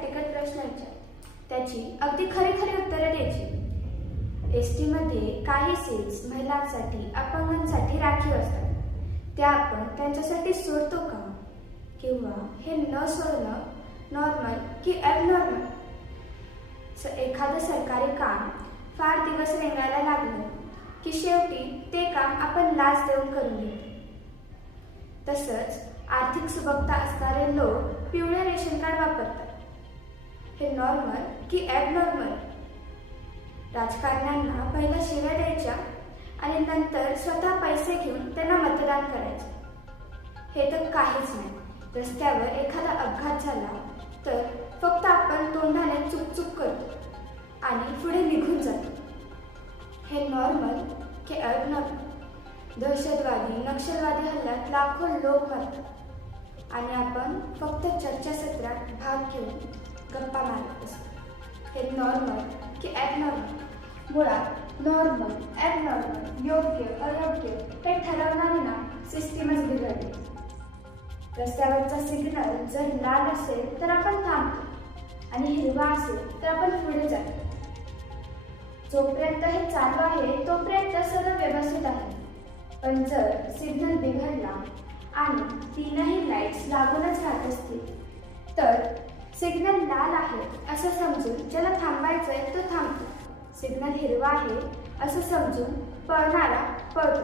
Practical प्रश्न विचार, त्याची अगदी खरी खरी उत्तरे द्यायची. एसटी मध्ये काही सीट्स महिलांसाठी, अपंगांसाठी राखीव असतात. त्या आपण त्यांच्यासाठी सोडतो का? किंवा हे न सोडणं नॉर्मल की ॲबनॉर्मल? एखादं सरकारी काम फार दिवस रेंगायला लागलं की शेवटी ते काम आपण लाच देऊन करून घेतो. तसंच आर्थिक सुबत्ता असणारे लोक पिवळे रेशन कार्ड वापरतात. हे नॉर्मल की ॲबनॉर्मल? राजकारण्यांना पहिला शिव्या द्यायच्या आणि नंतर स्वतः पैसे घेऊन त्यांना मतदान करायचे. हे तर काहीच नाही. रस्त्यावर एखादा अपघात झाला तर फक्त आपण तोंडाने चुक करतो आणि पुढे निघून जातो. हे नॉर्मल की ॲबनॉर्मल? दहशतवादी, नक्षलवादी हल्ल्यात लाखो लोक मरतात आणि आपण फक्त चर्चासत्रात भाग घेऊन गप्पा मारत असतो. हे नॉर्मल की ॲबनॉर्मल? मुळात नॉर्मल, ॲबनॉर्मल, योग्य, अयोग्य हे ठरवणारी ना सिस्टीमच बिघडली. रस्त्यावरचा सिग्नल जर लाल असेल तर आपण थांबतो आणि हिरवा असेल तर आपण पुढे जातो. जोपर्यंत हे चालू आहे तोपर्यंत सगळं व्यवस्थित आहे. पण जर सिग्नल बिघडला आणि तीनही लाईट्स लागूनच राहत असतील तर सिग्नल लाल आहे असं समजून ज्याला थांबायचंय तो थांबतो. सिग्नल हिरवा आहे असं समजून पळणारा पळतो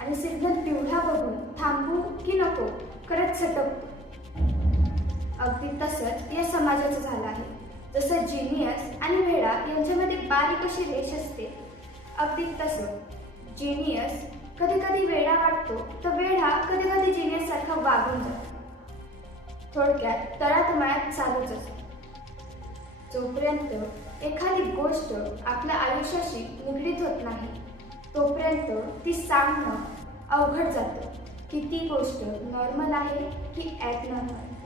आणि सिग्नल पिवळा बघून थांबू की नको करत सटकतो. अगदी तसंच या समाजाचं झालं आहे. जसं जिनियस आणि वेडा यांच्यामध्ये बारीक अशी रेष असते, अगदी तसं जिनियस कधी कधी वेडा वाटतो तर वेडा कधी कधी जिनियस सारखा वागून जातो. थोडक्यात तळातमळात चालूच असतो. जोपर्यंत एखादी गोष्ट आपल्या आयुष्याशी निगडीत होत नाही तोपर्यंत ती सांगणं अवघड जातं की ती गोष्ट नॉर्मल आहे की ॲबनॉर्मल.